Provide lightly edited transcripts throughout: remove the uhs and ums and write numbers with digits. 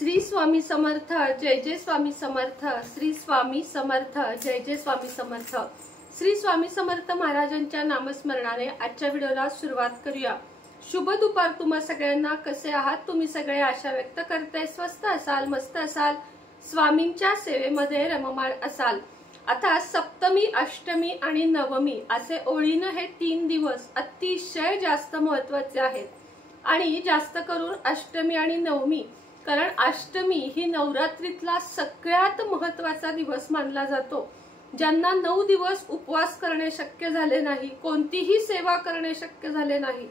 श्री स्वामी समर्थ, जय जय स्वामी समर्थ। श्री स्वामी समर्थ, जय जय स्वामी समर्थ। श्री स्वामी समर्थ महाराजांच्या नामस्मरणाने आजच्या व्हिडिओला सुरुवात करूया। शुभ दुपार तुम्हा सगळ्यांना। कसे आहात तुम्ही सगळे? आशा व्यक्त करते स्वस्त असाल, मस्त असाल, स्वामींच्या सेवेमध्ये रममाण असाल। आता सप्तमी, अष्टमी आणि नवमी असे ओळीने हे 3 दिवस अतिशय जास्त महत्त्वाचे आहेत आणि जास्त करून अष्टमी आणि नवमी, कारण अष्टमी ही नवरात्रीतला सगळ्यात महत्त्वाचा दिवस मानला जातो। ज्यांना 9 दिवस उपवास करणे शक्य झाले नाही, कोणतीही सेवा करणे शक्य झाले नाही,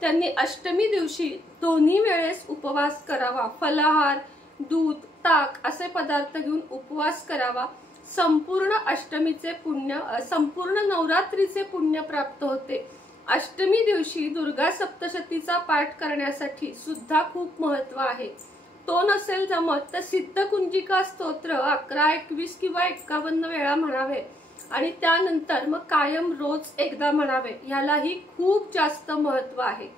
त्यांनी अष्टमी दिवशी दोन्ही वेळेस उपवास करावा। फलाहार, दूध, ताक असे पदार्थ घेऊन उपवास करावा। संपूर्ण अष्टमीचे पुण्य, संपूर्ण नवरात्रीचे पुण्य प्राप्त होते। अष्टमी दिवशी दुर्गा सप्तशतीचा पाठ करण्यासाठी सुद्धा खूप महत्त्व आहे। तो नसेल जमत तर सिद्धकुंजिका स्तोत्र 11, 21 किंवा 51 वेळा म्हणावे आणि त्यानंतर मग कायम रोज एकदा म्हणावे। यालाही खूप जास्त महत्त्व आहे।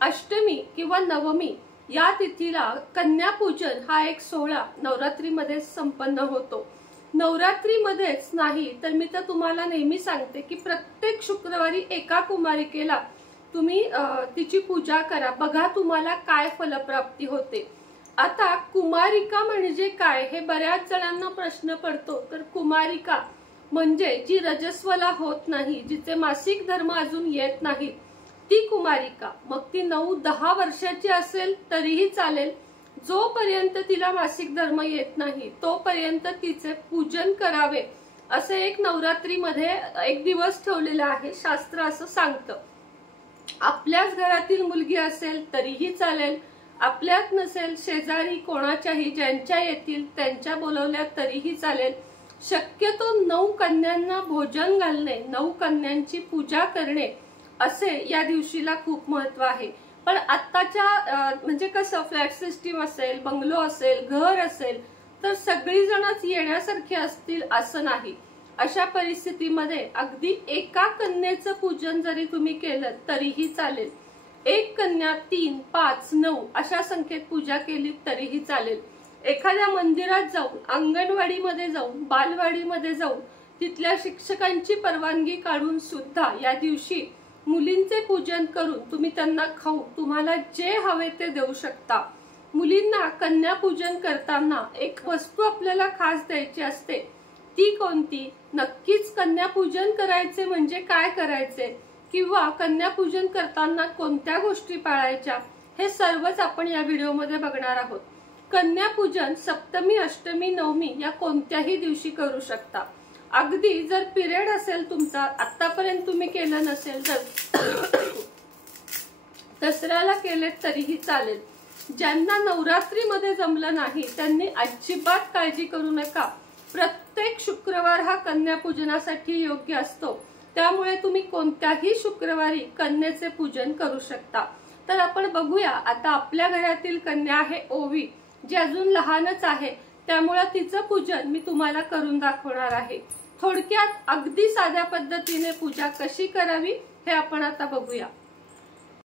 अष्टमी किंवा नवमी या तिथीला कन्यापूजन हा एक सोहळा नवरात्रीमध्ये संपन्न होतो। नवरात्रीमध्येच नाही तर मी तर तुम्हाला नेहमी सांगते की प्रत्येक शुक्रवारी एका कुमारिकेला तुम्ही तिची पूजा करा, बघा तुम्हाला काय फलप्राप्ती होते। आता कुमारिका म्हणजे काय हे बऱ्याच जणांना प्रश्न पडतो। तर कुमारिका म्हणजे जी रजस्वला होत नाही, जिचे मासिक धर्म अजून येत नाही, ती कुमारिका। मग ती 9-10 वर्षाची असेल तरीही चालेल, जोपर्यंत तिला मासिक धर्म येत नाही तोपर्यंत तिचे पूजन करावे असे एक नवरात्रीमध्ये एक दिवस ठेवलेला आहे। शास्त्र असं सांगतं। आपल्याच घरातील मुलगी असेल तरीही चालेल, आपल्यात नसेल शेजारी कोणाच्याही ज्यांच्या येतील त्यांच्या बोलवल्या तरीही चालेल। शक्यतो 9 कन्यांना भोजन घालणे, 9 कन्यांची पूजा करणे असे या दिवशीला खूप महत्त्व आहे। पण आत्ताच्या म्हणजे कसं फ्लॅट सिस्टीम असेल, बंगलो असेल, घर असेल तर सगळी जणच येण्यासारखी असतील असं नाही। अशा परिस्थितीमध्ये अगदी एका कन्येचं पूजन जरी तुम्ही केलं तरीही चालेल। एक कन्या 3, 5, 9 अशा संख्येत पूजा केली तरीही चालेल। एखाद्या मंदिरात जाऊन, अंगणवाडीमध्ये जाऊन, बालवाडीमध्ये जाऊन तिथल्या शिक्षकांची परवानगी काढून सुद्धा या दिवशी मुलींचे पूजन करून तुम्ही त्यांना खाऊ तुम्हाला जे हवे ते देऊ शकता। मुलींना कन्या पूजन करताना एक वस्तू आपल्याला खास द्यायची असते। ती कोणती? नक्कीच कन्या पूजन करायचे म्हणजे काय करायचे किंवा कन्या पूजन करताना कोणत्या गोष्टी पाळायच्या हे सर्वच आपण या व्हिडिओमध्ये बघणार आहोत। कन्या पूजन सप्तमी, अष्टमी, नवमी या कोणत्याही दिवशी करू शकता। अगदी जर पिरियड असेल तुमचा, आतापर्यंत तुम्ही केलं नसेल तर दसऱ्याला केले तरीही चालेल। ज्यांना नवरात्रीमध्ये जमलं नाही त्यांनी अजिबात काळजी करू नका। प्रत्येक शुक्रवार हा कन्या पूजनासाठी योग्य असतो, त्यामुळे तुम्ही कोणत्याही शुक्रवारी कन्येचे पूजन करू शकता। तर आपण बघूया आता आपल्या घरातील कन्या आहे ओवी, जी अजून लहानच आहे, त्यामुळे तिचं पूजन मी तुम्हाला करून दाखवणार आहे। थोडक्यात अगदी साध्या पद्धतीने पूजा कशी करावी हे आपण आता बघूया।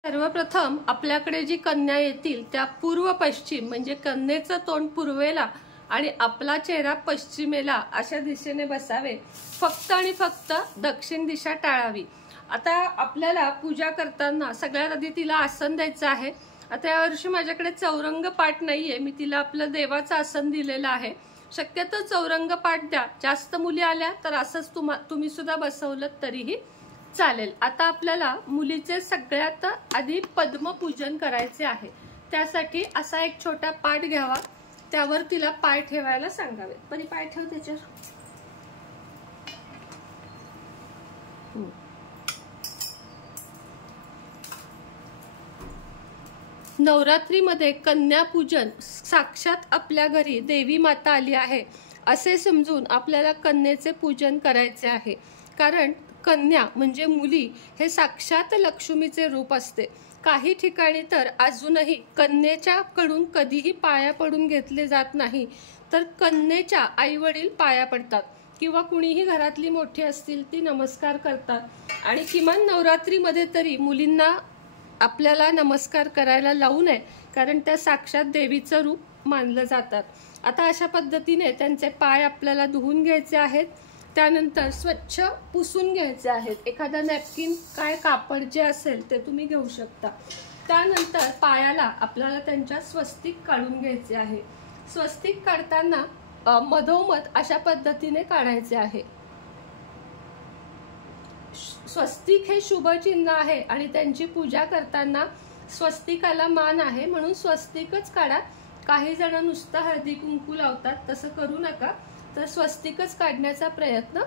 सर्वप्रथम आपल्याकडे जी कन्या येतील त्या पूर्व पश्चिम म्हणजे कन्येचं तोंड पूर्वेला आणि आपला चेहरा पश्चिमेला अशा दिशेने बसावे। फक्त आणि फक्त दक्षिण दिशा टाळावी। आता आपल्याला पूजा करताना सगळ्यात आधी तिला आसन द्यायचं आहे। आता यावर्षी माझ्याकडे चौरंग पाट नाहीये, मी तिला आपलं देवाचं आसन दिलेलं आहे। शक्यतो चौरंग पाट द्या। जास्त मुली आल्या तर असंच तुम्ही सुद्धा बसवलं तरीही चालेल। आता आपल्याला मुलीचे सगळ्यात आधी पद्मपूजन करायचे आहे। त्यासाठी असा एक छोटा पाट घ्यावा, त्यावर तिला पाय ठेवायला सांगावे। पण पाय ठेव त्याच्यावर। नवरात्रीमध्ये कन्यापूजन साक्षात आपल्या घरी देवी माता आली आहे असे समजून आपल्याला कन्येचे पूजन करायचे आहे। कारण कन्या म्हणजे मुली हे साक्षात लक्ष्मीचे रूप असते। काही ठिकाणी तर अजूनही कन्येच्या कडून कधीही पाया पडून घेतले जात नाही, तर कन्येच्या आई वडील पाया पडतात किंवा कुणीही घरातली मोठी असतील ती नमस्कार करतात। आणि किमान नवरात्रीमध्ये तरी मुलींना आपल्याला नमस्कार करायला लावू नये कारण त्या साक्षात देवीचं रूप मानलं जातात। आता अशा पद्धतीने त्यांचे पाय आपल्याला धुवून घ्यायचे आहेत, त्यानंतर स्वच्छ पुसून घ्यायचे आहेत। एखादा नॅपकिन काय कापड जे असेल ते तुम्ही घेऊ शकता। त्यानंतर पायाला आपल्याला त्यांच्या स्वस्तिक काढून घ्यायचे आहे। स्वस्तिक काढताना मधोमध अशा पद्धतीने काढायचे आहे। स्वस्तिक हे शुभ चिन्ह आहे आणि त्यांची पूजा करताना स्वस्तिकाला मान आहे, म्हणून स्वस्तिकच काढा। काही जण नुसतं हळदी कुंकू लावतात, तसं करू नका। तर स्वस्तिकच काढण्याचा प्रयत्न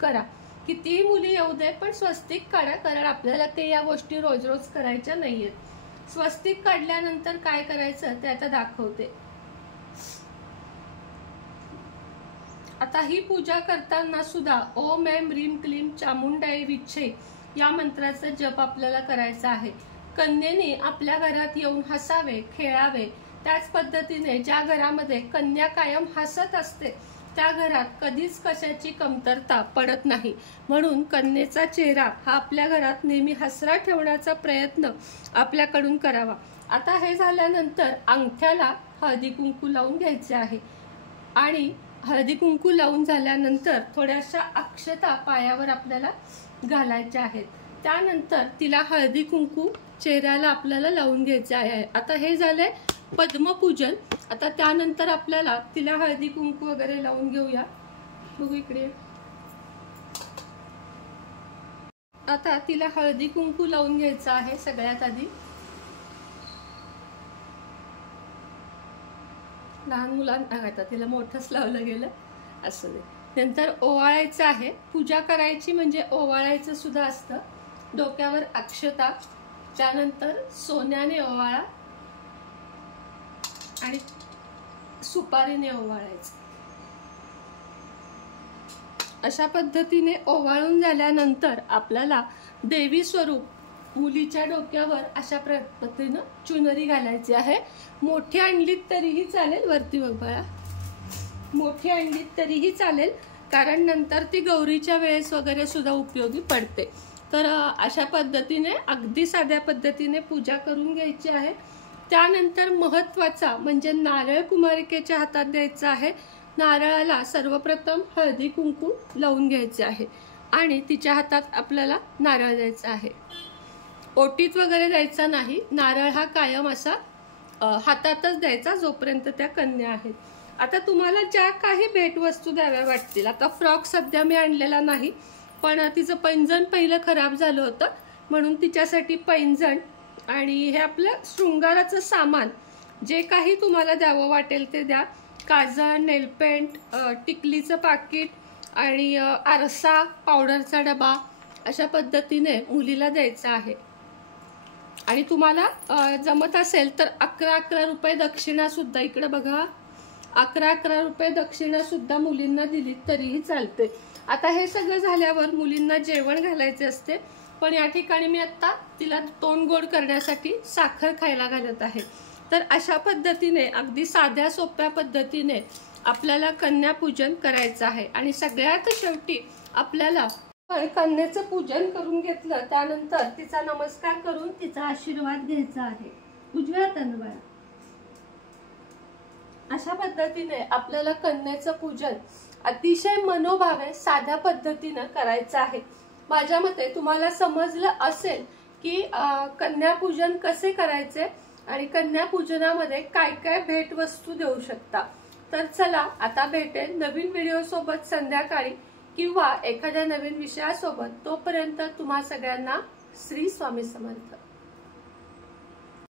करा। कितीही मुली येऊ दे पण स्वस्तिक काढा, कारण आपल्याला ते या गोष्टी रोज रोज करायच्या नाहीयेत। स्वस्तिक काढल्यानंतर काय करायचं ते आता दाखवते। आता ही पूजा करताना सुद्धा ओम ऐं ह्रीं क्लीं चामुंडाय विच्छे या मंत्राचा जप आपल्याला करायचा आहे। कन्येने आपल्या घरात येऊन हसावे, खेळावे। त्याच पद्धतीने ज्या घरामध्ये कन्या कायम हसत असते त्या घरात कधीच कशाची कमतरता पडत नाही, म्हणून कन्येचा चेहरा हा आपल्या घरात नेहमी हसरा ठेवण्याचा प्रयत्न आपल्याकडून करावा। आता हे झाल्यानंतर अंगठ्याला हळदी कुंकू लावून घ्यायचे आहे आणि हळदी कुंकू लावून झाल्यानंतर थोड्याशा अक्षता पायावर आपल्याला घालायच्या आहेत। त्यानंतर तिला हळदी कुंकू चेहऱ्याला आपल्याला लावून घ्यायचे आहे। आता हे झाले पद्मपूजन। आता त्यानंतर आपल्याला तिला हळदी कुंकू वगैरे लावून घेऊया। बघू इकडे, आता तिला हळदी कुंकू लावून घ्यायचं आहे। सगळ्यात आधी लहान मुलांना, आता तिला मोठंच लावलं गेलं असं दे। नंतर ओवाळायचं आहे। पूजा करायची म्हणजे ओवाळायचं सुद्धा असतं। डोक्यावर अक्षता, त्यानंतर सोन्याने ओवाळा आणि सुपारीने ओवाळायचं। अशा पद्धतीने ओवाळून झाल्यानंतर आपल्याला देवी स्वरूप मुलीच्या डोक्यावर अशा पद्धतीने चुनरी घालायची आहे। मोठी आणलीत तरीही चालेल, वरती बघ बाळा, मोठी आणलीत तरीही चालेल, कारण नंतर ती गौरीच्या वेळेस वगैरे सुद्धा उपयोगी पडते। तर अशा पद्धतीने अगदी साध्या पद्धतीने पूजा करून घ्यायची आहे। त्यानंतर महत्त्वाचा म्हणजे नारळ कुमारिकेच्या हातात द्यायचा आहे। नारळाला सर्वप्रथम हळदी कुंकू लावून घ्यायचे आहे आणि तिच्या हातात आपल्याला नारळ द्यायचा आहे। ओटीत वगैरे द्यायचा नाही, नारळ हा कायम असा हातातच द्यायचा जोपर्यंत त्या कन्या आहेत। आता तुम्हाला ज्या काही भेटवस्तू द्याव्या वाटतील, आता फ्रॉक सध्या मी आणलेला नाही, पण तिचं पैंजण पहिलं खराब झालं होतं म्हणून तिच्यासाठी पैंजण आणि हे आपलं शृंगाराचं सामान जे काही तुम्हाला द्यावं वाटेल ते द्या। काजळ, नेलपेंट, टिकलीचं पाकिट आणि आरसा, पावडरचा डबा अशा पद्धतीने मुलीला द्यायचा आहे। आणि तुम्हाला जमत असेल तर 11-11 रुपये दक्षिणा सुद्धा, इकडे बघा, 11-11 रुपये दक्षिणा सुद्धा मुलींना दिली तरीही चालते। आता हे सगळं झाल्यावर मुलींना जेवण घालायचे असते, पण या ठिकाणी मी आता तिला तोंड गोड करण्यासाठी साखर खायला घालत आहे। तर अशा पद्धतीने अगदी साध्या सोप्या पद्धतीने आपल्याला कन्यापूजन करायचं आहे। आणि सगळ्यात शेवटी आपल्याला कन्येचं पूजन करून घेतलं, त्यानंतर तिचा नमस्कार करून तिचा आशीर्वाद घ्यायचा आहे उजव्या हाताने बाळा। अशा पद्धतीने आपल्याला कन्येचं पूजन अतिशय मनोभावे साध्या पद्धतीने करायचं आहे। माझ्या मते तुम्हाला समजलं असेल की कन्यापूजन कसे करायचे आणि कन्यापूजनामध्ये काय काय भेटवस्तू देऊ शकता। तर चला आता भेटेल नवीन व्हिडिओ सोबत संध्याकाळी किंवा एखाद्या नवीन विषयासोबत। तोपर्यंत तुम्हा सगळ्यांना श्री स्वामी समर्थ।